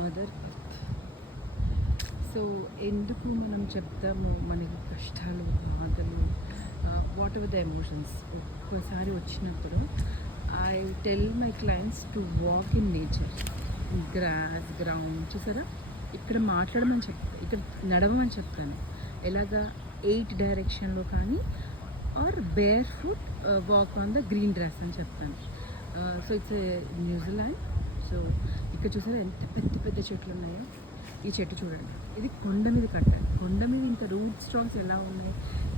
Mother earth. So ఎందుకు మనం చెప్తాము మనకి కష్టాలు, బాధలు, వాట్ ఎవర్ ద ఎమోషన్స్ ఒక్కసారి వచ్చినప్పుడు I tell my clients to walk in nature, grass, ground. చూసారా, ఇక్కడ మాట్లాడమని చెప్తాను, ఇక్కడ నడవమని చెప్తాను. ఎలాగా 8 డైరెక్షన్లో కానీ or barefoot walk on the green grass అని చెప్తాను. So it's New Zealand. సో ఇక్కడ చూసారా ఎంత పెద్ద పెద్ద చెట్లు ఉన్నాయో. ఈ చెట్టు చూడండి, ఇది కొండ మీద కట్టాలి. కొండ మీద ఇంకా రూట్ స్ట్రాక్స్ ఎలా ఉన్నాయి.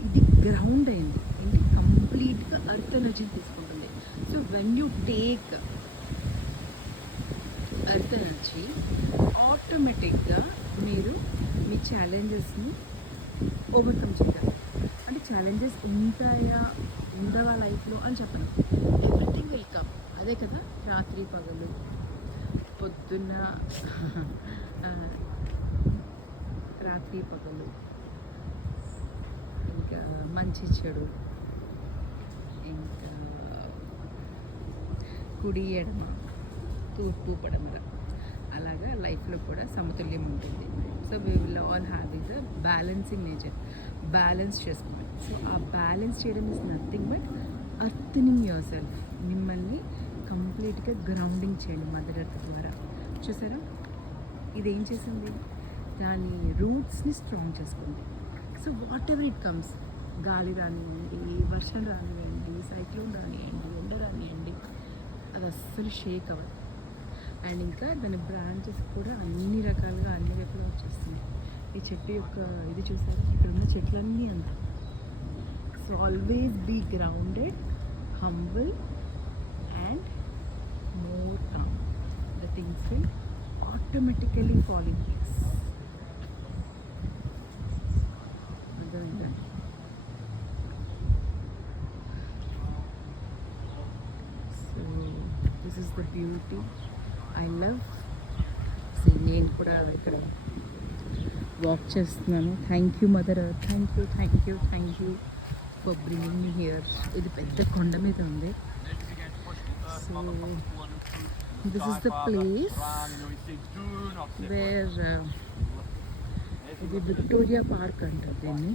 ఇది గ్రౌండ్ అయింది, ఏంటి కంప్లీట్గా అర్త్ ఎనర్జీని తీసుకుంటుంది. So when you take earth energy, ఆటోమేటిక్గా మీరు మీ ఛాలెంజెస్ని ఓవర్కమ్ చేయాలి. అంటే ఛాలెంజెస్ ఉంటాయా, ఉండవా లైఫ్లో అని చెప్పను. Everything will come. అదే కదా రాత్రి పగలు, పొద్దున్న రాత్రి పగలు, ఇంకా మంచి చెడు, ఇంకా కుడి ఎడమ, తూర్పు పడమర, అలాగా లైఫ్లో కూడా సమతుల్యం ఉంటుంది. So we will all have is a balancing nature, balance చేసుకోవాలి. సో ఆ బ్యాలెన్స్ చేయడం is nothing but earthing yourself. మిమ్మల్ని కంప్లీట్గా గ్రౌండింగ్ చేయండి మదర్ ఎర్త్ ద్వారా. చూసారా, ఇది ఏం చేసింది, దాని రూట్స్ని స్ట్రాంగ్ చేసుకుంది. So what ever it comes, గాలి రానివ్వండి, వర్షం రానివ్వండి, సైక్లోన్ రానివ్వండి, ఎండ రానివ్వండి, అది అస్సలు షేక్ అవ్వదు. అండ్ ఇంకా దాని బ్రాంచెస్ కూడా అన్ని రకాలుగా అన్ని వైపులా వచ్చేస్తుంది. ఈ చెట్టు యొక్క ఇది చూసారు, ఇక్కడ ఉన్న చెట్లన్నీ అంత. So always be grounded, humble and more calm. The things will automatically fall in place. అర్థమైందా? So this is the beauty I love. నేను కూడా ఇక్కడ వాక్ చేస్తున్నాను. Thank you mother earth, thank you, thank you, thank you for bringing me here. ఇది పెద్ద కొండ మీద ఉంది. So this is the place where ఇది విక్టోరియా పార్క్ అంటారు దీన్ని.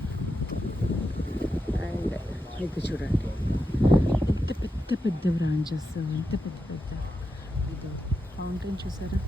అండ్ ఇక్కడ చూడండి ఎంత పెద్ద పెద్ద బ్రాంచెస్, ఎంత పెద్ద పెద్ద ఇది ఫౌంటైన్ చూసారా.